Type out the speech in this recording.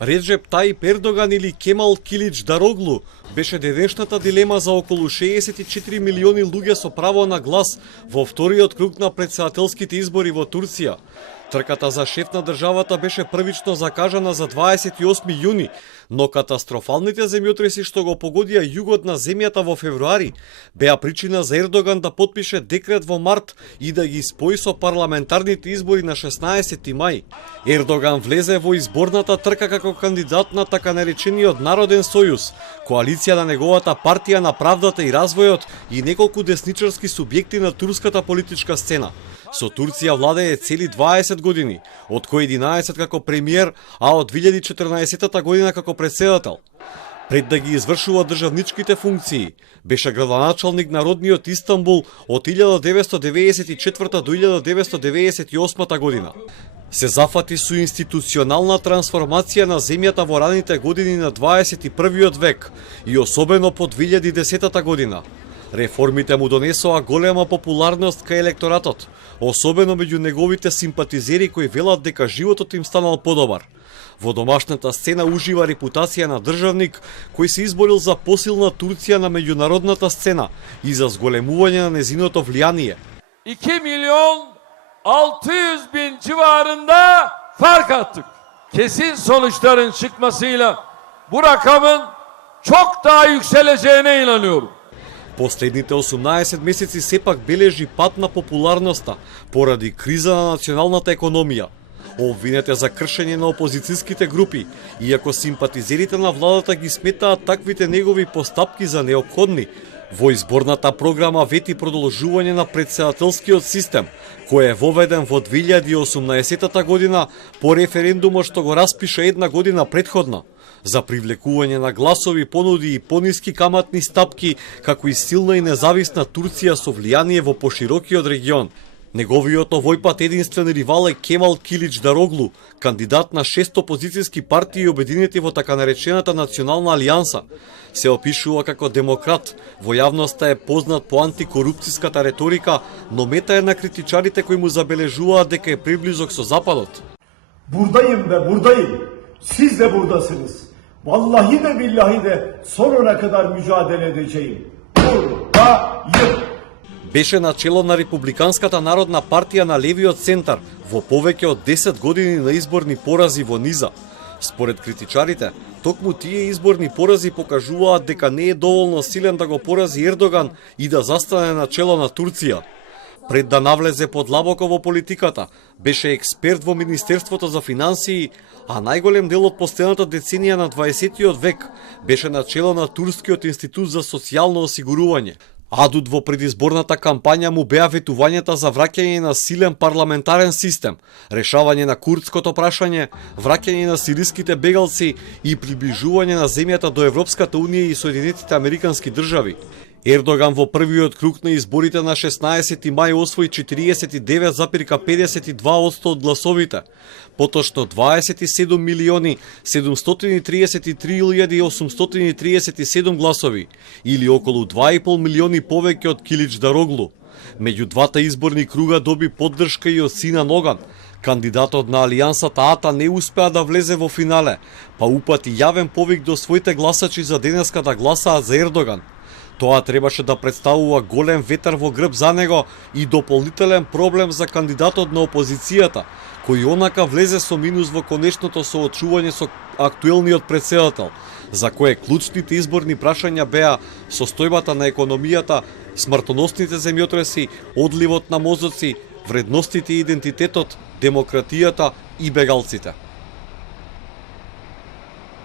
Реджеп Таип Ердоган или Кемал Киличдароглу беше денешната дилема за околу 64 милиони луѓе со право на глас во вториот круг на претседателските избори во Турција. Трката за шеф на државата беше првично закажана за 28 јуни, но катастрофалните земјотреси што го погодија југот на земјата во февруари беа причина за Ердоган да потпише декрет во март и да ги спои со парламентарните избори на 16 мај. Ердоган влезе во изборната трка како кандидат на така наречениот Народен сојуз, коалиција на неговата партија на правдата и развојот и неколку десничарски субјекти на турската политичка сцена. Со Турција владее цели 20 години, од кои 11 како премиер, а од 2014 година како претседател. Пред да ги извршува државничките функции, беше градоначалник на родниот Истанбул од 1994 до 1998 година. Се зафати со институционална трансформација на земјата во раните години на 21 век и особено по 2010 година. Реформите му донесоа голема популарност кај електоратот, особено меѓу неговите симпатизери кои велат дека животот им станал подобар. Во домашната сцена ужива репутација на државник кој се изборил за посилна Турција на меѓународната сцена и за зголемување на незиното влијание. 2 milyon 600 bin civarında fark attık. Kesin sonuçların çıkmasıyla bu rakamın çok daha yükseleceğine inanıyorum. Последните 18 месеци сепак бележи пат на популарноста поради криза на националната економија. Обвинете за кршење на опозицијските групи, иако симпатизерите на владата ги сметаат таквите негови постапки за неопходни, во изборната програма вети продолжување на претседателскиот систем, кој е воведен во 2018 година по референдумот што го распиша една година претходно, за привлекување на гласови, понуди и пониски каматни стапки, како и силна и независна Турција со влијание во поширокиот регион. Неговиот овојпат единствен ривал е Кемал Киличдароглу, кандидат на 6 опозицијски партии обединети во така наречената Национална алијанса. Се опишува како демократ, во јавноста е познат по антикорупцијската реторика, но мета е на критичарите кои му забележуваат дека е приблизок со Западот. Buradayım ve buradayım. Siz de buradasınız. Vallahi de billahi de sonuna kadar mücadele edeceğim. Buradayım. Беше начело на Републиканската народна партија на левиот центар во повеќе од 10 години на изборни порази во низа. Според критичарите, токму тие изборни порази покажуваат дека не е доволно силен да го порази Ердоган и да застане на чело на Турција. Пред да навлезе подлабоко во политиката, беше експерт во Министерството за финансии, а најголем дел од последната деценија на 20 век беше начело на Турскиот институт за социјално осигурување. Адут во предизборната кампања му беа ветувањата за враќање на силен парламентарен систем, решавање на курдското прашање, враќање на сириските бегалци и приближување на земјата до Европската унија и Соединетите Американски држави. Ердоган во првиот круг на изборите на 16 мај освои 49,52% од гласовите, потошно 27 милиони 733,837 гласови, или околу 2,5 милиони повеќе од Киличдароглу. Меѓу двата изборни круга доби поддршка и од Синан Оган. Кандидатот на Алијансата АТА не успеа да влезе во финале, па упати јавен повик до своите гласачи за денеска да гласаат за Ердоган. Тоа требаше да представува голем ветер во грб за него и дополнителен проблем за кандидатот на опозицијата, кој онака влезе со минус во конечното соочување со актуелниот претседател, за кое клучните изборни прашања беа состојбата на економијата, смртоносните земјотреси, одливот на мозоци, вредностите и идентитетот, демократијата и бегалците.